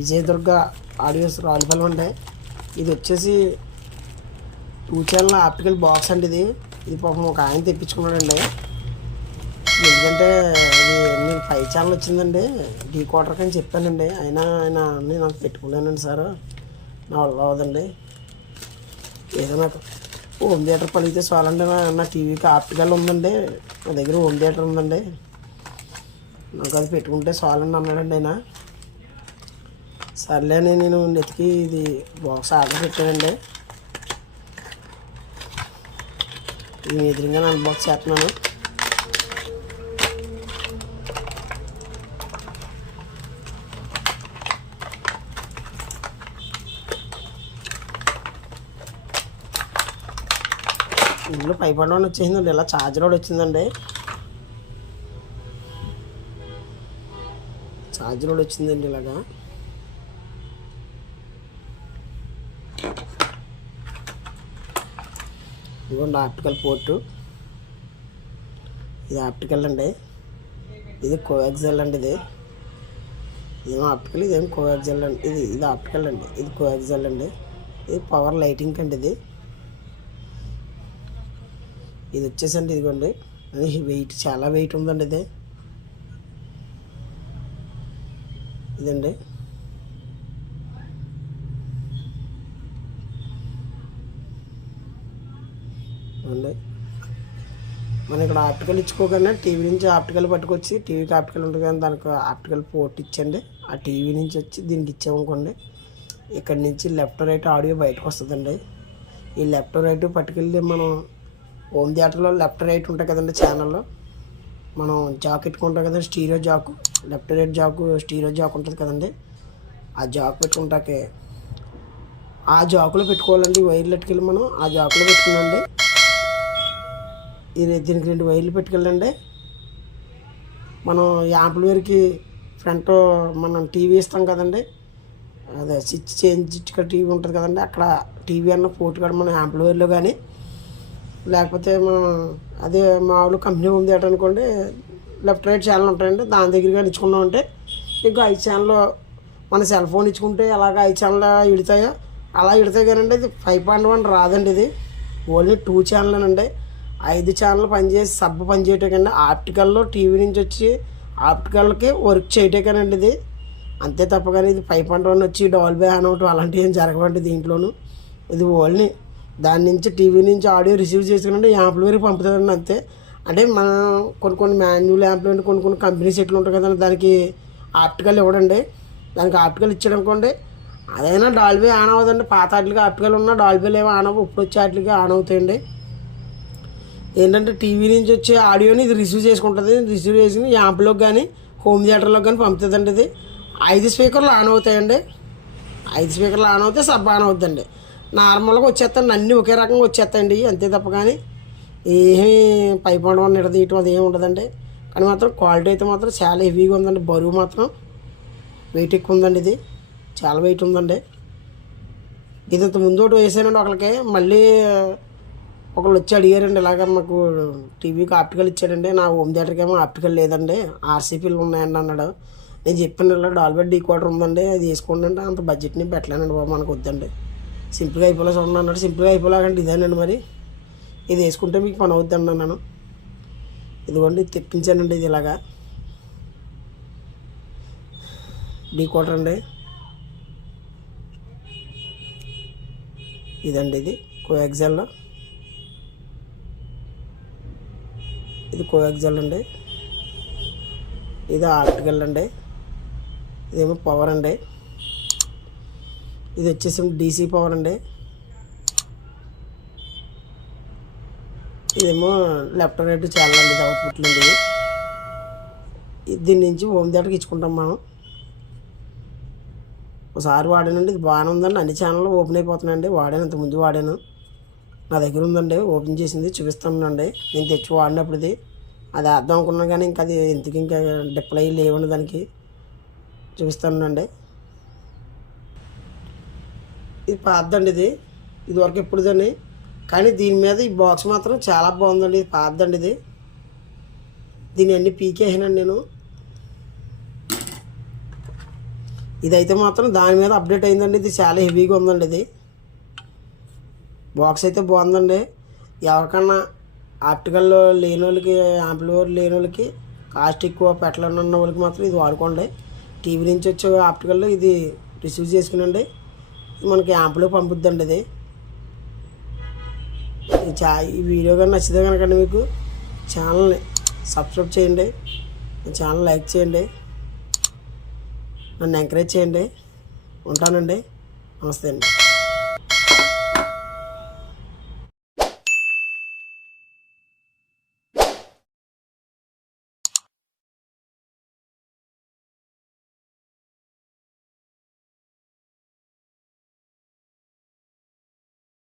Vijayadurga audios Ravulapalem అండి. ఇది వచ్చేసి 2 ఛానల్ ఆప్టికల్ బాక్స్ అండి. ఇది పాపం ఒక ఆయన తెప్పించుకున్నాడండి. ఎందుకంటే ఇది నేను 5 ఛానల్ వచ్చిందండి డీకోడర్కి అని చెప్పానండి. ఆయన నేను నాకు పెట్టుకున్నానండి సార్, నా వల్ల అవ్వదండి. ఏదో నాకు హోమ్ థియేటర్ పలిగితే చాలండి. నా టీవీకి ఆప్టికల్ ఉందండి, నా దగ్గర హోమ్ థియేటర్ ఉందండి, నాకు అది పెట్టుకుంటే చాలండి అన్నాడండి ఆయన. సర్లే అని నేను నెతికి ఇది బాక్స్ ఆర్డర్ పెట్టానండి. ఇది ఎదురుగా అన్బాక్స్ చేస్తున్నాను. ఇందులో పైపండి వచ్చేసిందండి. ఇలా ఛార్జర్ కూడా వచ్చిందండి. ఛార్జర్ కూడా వచ్చిందండి ఇలాగా. ఇదిగోండి ఆప్టికల్ పోర్టు. ఇది ఆప్టికల్ అండి, ఇది కోయాక్సిల్ అండి. ఇదేమో ఆప్టికల్, ఇదేమో కోయాక్సిల్ అండి. ఇది ఆప్టికల్ అండి, ఇది కోయాక్సిల్ అండి. ఇది పవర్ లైటింగ్ అండి. ఇది వచ్చేసండి ఇదిగోండి. అది వెయిట్, చాలా వెయిట్ ఉందండి. ఇదండి అండి. మనం ఇక్కడ ఆప్టికల్ ఇచ్చుకోగానే టీవీ నుంచి ఆప్టికల్ పట్టుకొచ్చి, టీవీకి ఆప్టికల్ ఉంటుంది కానీ దానికి ఆప్టికల్ పోర్ట్ ఇచ్చండి. ఆ టీవీ నుంచి వచ్చి దీనికి ఇచ్చామనుకోండి, ఇక్కడ నుంచి లెఫ్ట్ రైట్ ఆడియో బయటకు వస్తుందండి. ఈ లెఫ్ట్ రైట్ పట్టుకెళ్ళి మనం హోమ్ థియేటర్లో లెఫ్ట్ రైట్ ఉంటాయి కదండి ఛానల్లో, మనం జాక్ పెట్టుకుంటాం కదండి, stereo jack, left right jack, stereo jack ఉంటుంది కదండి. ఆ జాక్ పెట్టుకుంటాకే ఆ జాకులో పెట్టుకోవాలండి. వైర్లు పెట్టుకెళ్ళి మనం ఆ జాకులో పెట్టుకున్నాండి. దీనికి 2 వైర్లు పెట్టుకెళ్ళండి. మనం యాంప్లిఫైర్కి ఫ్రంట్ మనం టీవీ ఇస్తాం కదండి, అదే స్విచ్ చేంజ్ టీవీ ఉంటుంది కదండి, అక్కడ టీవీ అన్న పోర్ట్ కూడా మనం యాంప్లిఫైర్లో కానీ, లేకపోతే మనం అదే మామూలు కంపెనీ ఉంది అనుకోండి, లెఫ్ట్ రైట్ ఛానల్ ఉంటాయండి, దాని దగ్గర కానీ ఇచ్చుకున్నామంటే ఇంకా 5 ఛానల్ మన సెల్ ఫోన్ ఇచ్చుకుంటే ఎలాగ 5 ఛానల్ ఇడతాయో అలా ఇడతాయి కానండి. ఇది 5.1 రాదండి. ఇది ఓన్లీ 2 ఛానల్ అండి. 5 ఛానల్ పనిచేసి సబ్బు పనిచేయటే కండి ఆప్టికల్లో టీవీ నుంచి వచ్చి ఆప్టికల్కి వర్క్ చేయటే కానండి ఇది, అంతే తప్ప కానీ ఇది 5.1 వచ్చి డాల్బీ అనౌట్ అలాంటివి ఏం జరగవండి దీంట్లోనూ. ఇది ఓన్లీ దాని నుంచి టీవీ నుంచి ఆడియో రిసీవ్ చేసుకుని యాంప్లిఫైర్కి పంపుతుందండి అంతే. అంటే మనం కొన్ని మాన్యువల్ యాంప్లిఫైర్ కొన్ని కంపెనీ సెట్లు ఉంటాయి కదండి, దానికి ఆప్టికల్ ఇవ్వడండి. దానికి ఆప్టికల్ ఇచ్చాడు అనుకోండి, అదైనా డాల్బీ ఆన్ అవ్వదండి. పాత వాటికి ఆప్టికల్ ఉన్నా డాల్బీలు ఏమో ఆన్ అవ్వ, ఇప్పుడు వచ్చే వాటికి ఆన్ అవుతాయండి. ఏంటంటే టీవీ నుంచి వచ్చే ఆడియోని ఇది రిసీవ్ చేసుకుంటుంది. రిసీవ్ చేసి యాంప్లోకి కానీ హోమ్ థియేటర్లోకి కానీ పంపుతుందండి. ఇది 5 స్పీకర్లు ఆన్ అవుతాయండి. 5 స్పీకర్లు ఆన్ అవుతే సబ్ ఆన్ అవుతుందండి. నార్మల్గా వచ్చేస్తాయండి, అన్నీ ఒకే రకంగా వచ్చేస్తాయండి అంతే తప్ప కానీ ఏమీ 5.1 ఇడదీయటం అది ఏమి ఉండదండి. కానీ మాత్రం క్వాలిటీ అయితే మాత్రం చాలా హెవీగా ఉందండి. బరువు మాత్రం వెయిట్ ఎక్కువ ఉందండి. ఇది చాలా వెయిట్ ఉందండి. ఇది ఇంత ముందు ఒకటి వేసానండి ఒకరికి, మళ్ళీ ఒకళ్ళు వచ్చి అడిగారండి, ఇలాగ మాకు టీవీకి ఆప్టికల్ ఇచ్చాడండి, నా హోమ్ థియేటర్కి ఏమో ఆప్టికల్ లేదండి, ఆర్సీపీలు ఉన్నాయండి అన్నాడు. నేను చెప్పాను ఇలా డాల్బీ డీకోడర్ ఉందండి, అది వేసుకోండి అంటే అంత బడ్జెట్ని పెట్టలేనండి బాబు, మనకు వద్దండి, సింపుల్గా అయిపోలే చూడండి అన్నాడు. సింపుల్గా అయిపోలేదండి ఇదేనండి, మరి ఇది వేసుకుంటే మీకు పని అవుద్దండి అన్నాను. ఇదిగోండి తెప్పించానండి. ఇది ఇలాగా డీకోడర్ అండి. ఇదండి ఇది కోయాక్సిల్లో, ఇది కోయాక్సిల్ అండి, ఇది ఆప్టికల్ అండి, ఇదేమో పవర్ అండి, ఇది వచ్చేసి డీసీ పవర్ అండి, ఇదేమో లెఫ్ట్ రైట్ ఛానల్ అండి, ఇది అవుట్పుట్లు అండి. దీని నుంచి హోమ్ థియేటర్కి ఇచ్చుకుంటాం మనం. ఒకసారి వాడానండి, ఇది బాగానే ఉందండి. అన్ని ఛానళ్ళు ఓపెన్ అయిపోతున్నాయండి. వాడాను, ఇంతకుముందు వాడాను, నా దగ్గర ఉందండి, ఓపెన్ చేసింది చూపిస్తానండి. నేను తెచ్చి వాడినప్పుడు ఇది అది వేద్దాం అనుకున్నాను కానీ ఇంకా అది ఎందుకు ఇంకా డిప్లై లేవండి, దానికి చూపిస్తానండి. ఇది పాతదండి. ఇది వరకు ఎప్పుడుదని, కానీ దీని మీద ఈ బాక్స్ మాత్రం చాలా బాగుందండి. ఇది పాతదండి. దీన్ని అన్ని పీకేసానండి నేను. ఇదైతే మాత్రం దాని మీద అప్డేట్ అయిందండి. ఇది చాలా హెవీగా ఉందండి. ఇది బాక్స్ అయితే బాగుందండి. ఎవరికన్నా ఆప్టికల్ లేని వాళ్ళకి, యాంప్లిఫైర్ లేని వాళ్ళకి, కాస్ట్ ఎక్కువ పెట్టాలని ఉన్న వాళ్ళకి మాత్రం ఇది వాడుకోండి. టీవీ నుంచి వచ్చే ఆప్టికల్ ఇది రిసీవ్ చేసుకునండి. మనకి యాంప్లో పంపుద్దండి. ఇది ఈ వీడియో కానీ నచ్చితే కనుకండి మీకు ఛానల్ని సబ్స్క్రైబ్ చేయండి, ఛానల్ లైక్ చేయండి, నన్ను ఎంకరేజ్ చేయండి. ఉంటానండి. నమస్తే అండి.